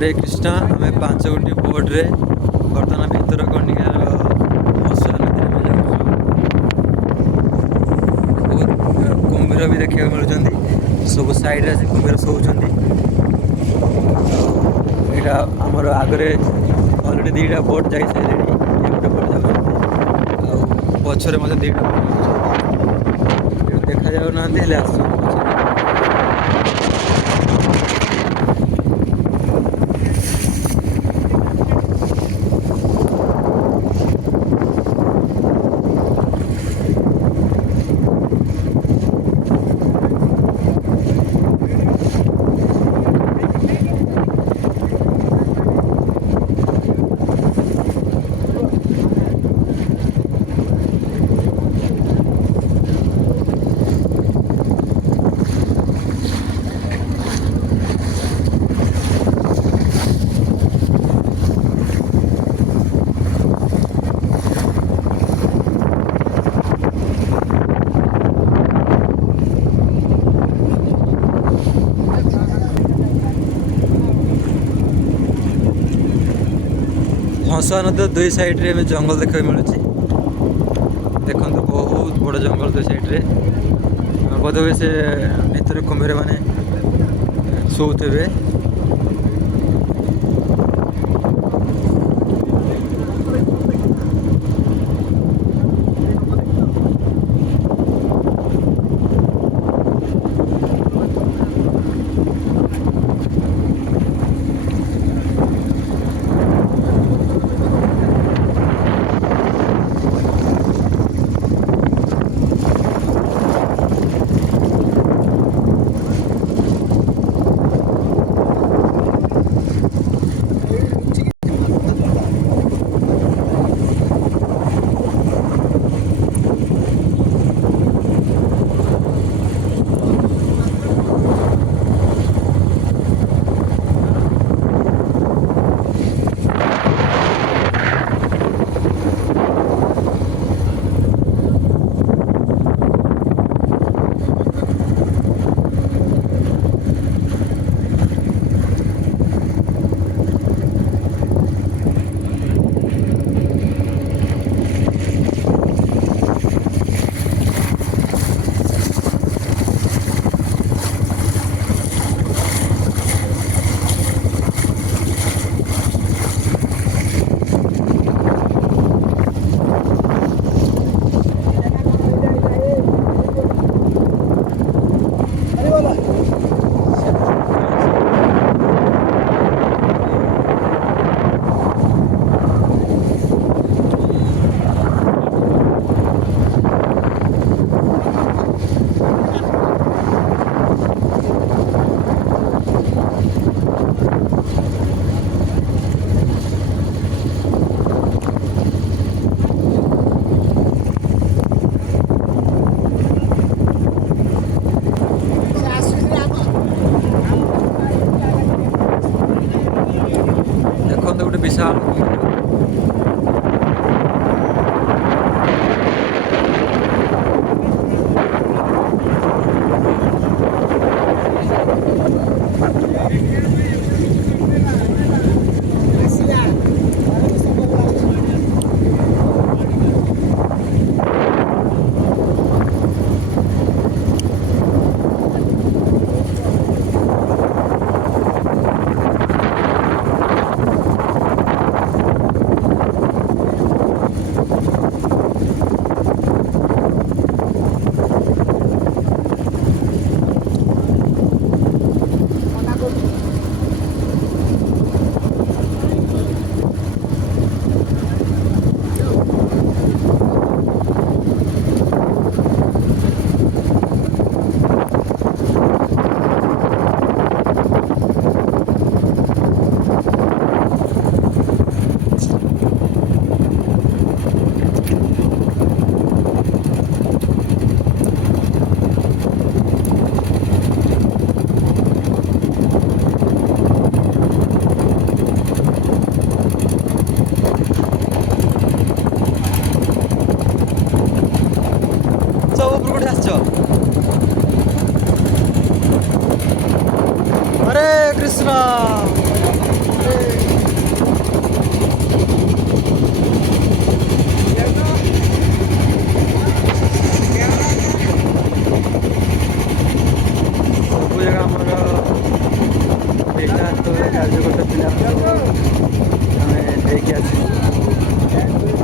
हरे कृष्णा आम 5 गोटी बोर्ड्रे बर्तमान भितर कनिकार हंसुआ नदी में जाऊँ। बहुत कुम्भीर भी देखा मिलूँ सब साइड से कुम्भीर शोचती। यहाँ आमर आगे अलरेडी 2टा बोट जा सारे गोटे बोट जाऊँ पछरे मत 2टा बोट देखा जाऊना आस हंसुआ नदी 2 साइड में जंगल देखा मिलूँ। देखो बहुत बड़ जंगल 2 साइड बोध हुए से भितर कुम्भीर मैंने शोथे। ଆମେ ନେଇକି ଆସିଛୁ।